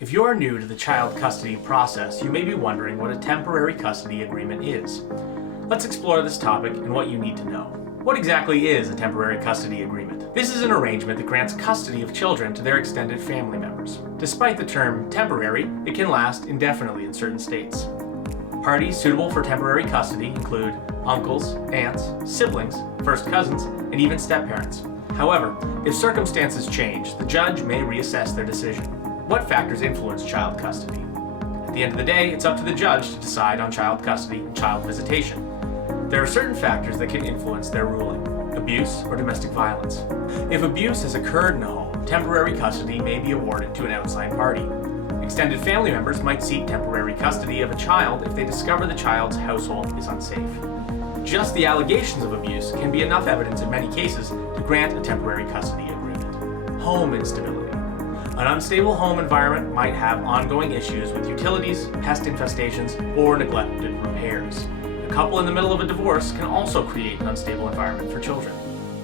If you're new to the child custody process, you may be wondering what a temporary custody agreement is. Let's explore this topic and what you need to know. What exactly is a temporary custody agreement? This is an arrangement that grants custody of children to their extended family members. Despite the term temporary, it can last indefinitely in certain states. Parties suitable for temporary custody include uncles, aunts, siblings, first cousins, and even step-parents. However, if circumstances change, the judge may reassess their decision. What factors influence child custody? At the end of the day, it's up to the judge to decide on child custody and child visitation. There are certain factors that can influence their ruling: abuse or domestic violence. If abuse has occurred in a home, temporary custody may be awarded to an outside party. Extended family members might seek temporary custody of a child if they discover the child's household is unsafe. Just the allegations of abuse can be enough evidence in many cases to grant a temporary custody agreement. Home instability. An unstable home environment might have ongoing issues with utilities, pest infestations, or neglected repairs. A couple in the middle of a divorce can also create an unstable environment for children.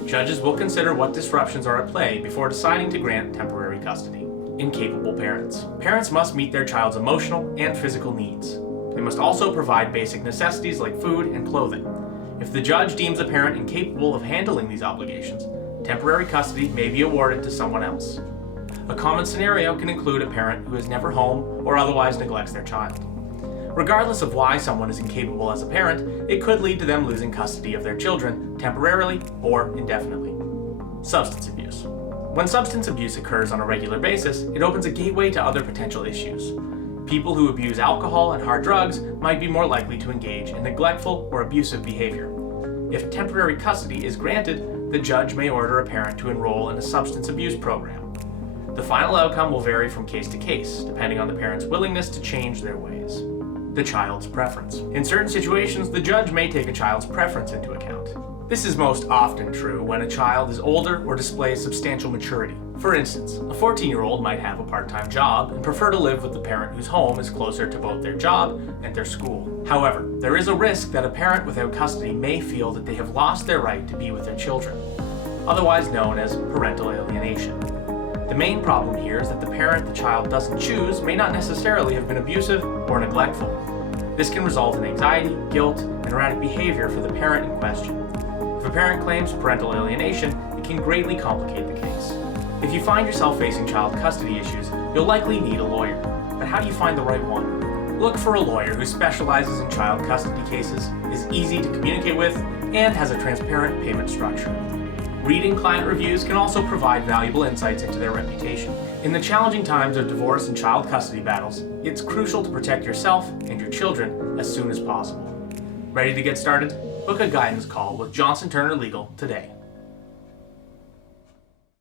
Judges will consider what disruptions are at play before deciding to grant temporary custody. Incapable parents. Parents must meet their child's emotional and physical needs. They must also provide basic necessities like food and clothing. If the judge deems a parent incapable of handling these obligations, temporary custody may be awarded to someone else. A common scenario can include a parent who is never home or otherwise neglects their child. Regardless of why someone is incapable as a parent, it could lead to them losing custody of their children temporarily or indefinitely. Substance abuse. When substance abuse occurs on a regular basis, it opens a gateway to other potential issues. People who abuse alcohol and hard drugs might be more likely to engage in neglectful or abusive behavior. If temporary custody is granted, the judge may order a parent to enroll in a substance abuse program. The final outcome will vary from case to case, depending on the parent's willingness to change their ways. The child's preference. In certain situations, the judge may take a child's preference into account. This is most often true when a child is older or displays substantial maturity. For instance, a 14-year-old might have a part-time job and prefer to live with the parent whose home is closer to both their job and their school. However, there is a risk that a parent without custody may feel that they have lost their right to be with their children, otherwise known as parental alienation. The main problem here is that the parent the child doesn't choose may not necessarily have been abusive or neglectful. This can result in anxiety, guilt, and erratic behavior for the parent in question. If a parent claims parental alienation, it can greatly complicate the case. If you find yourself facing child custody issues, you'll likely need a lawyer. But how do you find the right one? Look for a lawyer who specializes in child custody cases, is easy to communicate with, and has a transparent payment structure. Reading client reviews can also provide valuable insights into their reputation. In the challenging times of divorce and child custody battles, it's crucial to protect yourself and your children as soon as possible. Ready to get started? Book a guidance call with Johnson Turner Legal today.